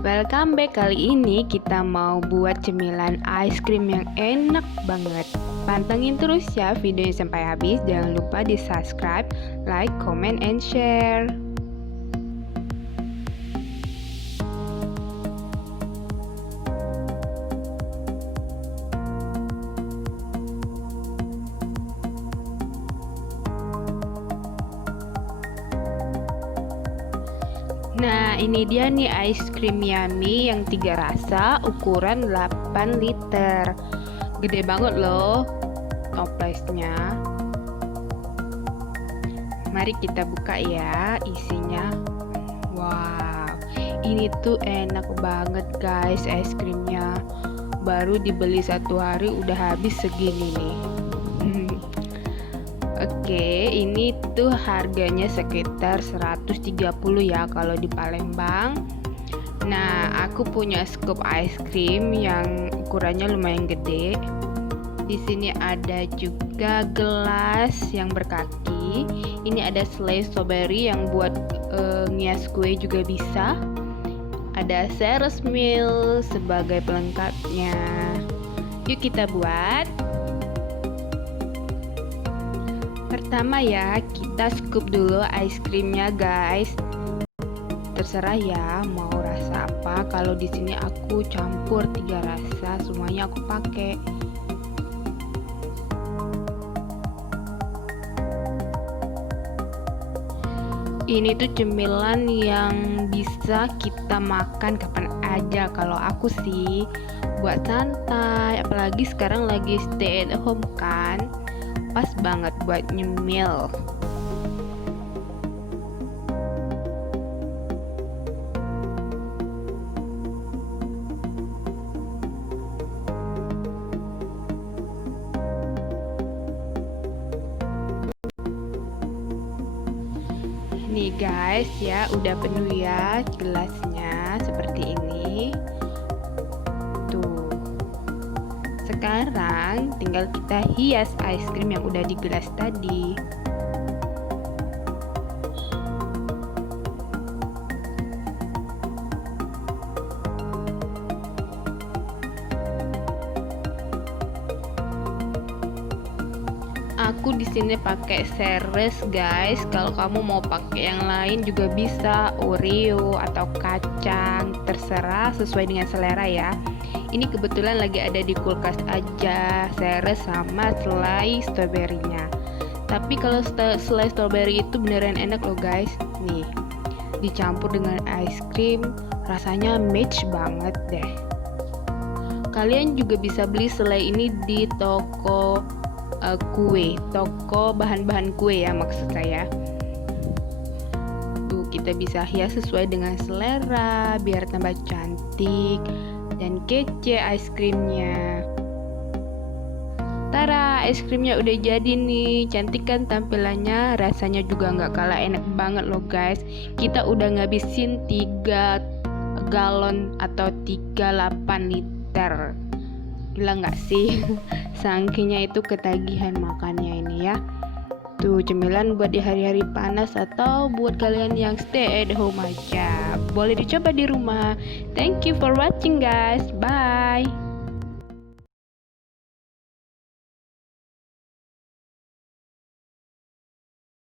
Welcome back. Kali ini kita mau buat cemilan ice cream yang enak banget. Pantengin terus ya videonya sampai habis. Jangan lupa di subscribe, like, comment, and share. Nah, ini dia nih ice cream yummy yang 3 rasa ukuran 8 liter. Gede banget loh toplesnya. Mari kita buka ya isinya. Wow, ini tuh enak banget guys ice creamnya. Baru dibeli 1 hari udah habis segini nih. Oke, ini tuh harganya sekitar 130 ya kalau di Palembang. Nah, aku punya scoop ice cream yang ukurannya lumayan gede. Di sini ada juga gelas yang berkaki. Ini ada selai strawberry yang buat ngias kue juga bisa. Ada cereal milk sebagai pelengkapnya. Yuk kita buat. Pertama ya, kita scoop dulu ice creamnya guys. Terserah ya mau rasa apa. Kalau di sini aku campur 3 rasa, semuanya aku pakai. Ini tuh cemilan yang bisa kita makan kapan aja. Kalau aku sih buat santai, apalagi sekarang lagi stay at home kan. Pas banget buat nyemil. Nih guys ya, udah penuh ya gelasnya seperti ini. Tuh. Sekarang tinggal kita hias ice cream yang udah di gelas tadi. Aku di sini pakai cereal guys. Kalau kamu mau pakai yang lain juga bisa, Oreo atau kacang, terserah sesuai dengan selera ya. Ini kebetulan lagi ada di kulkas aja, cereal sama selai stroberinya. Tapi kalau selai strawberry itu beneran enak loh guys. Nih, dicampur dengan ice cream, rasanya match banget deh. Kalian juga bisa beli selai ini di toko toko bahan-bahan kue ya maksud saya. Tuh, kita bisa hias sesuai dengan selera biar tambah cantik dan kece ice creamnya. Tara, ice creamnya udah jadi nih. Cantik kan tampilannya, rasanya juga nggak kalah enak banget loh guys. Kita udah ngabisin 3 galon atau 38 liter. Gila nggak sih? Saking itu ketagihan makannya ini ya. Tuh, cemilan buat di hari-hari panas atau buat kalian yang stay at home aja. Boleh dicoba di rumah. Thank you for watching guys. Bye.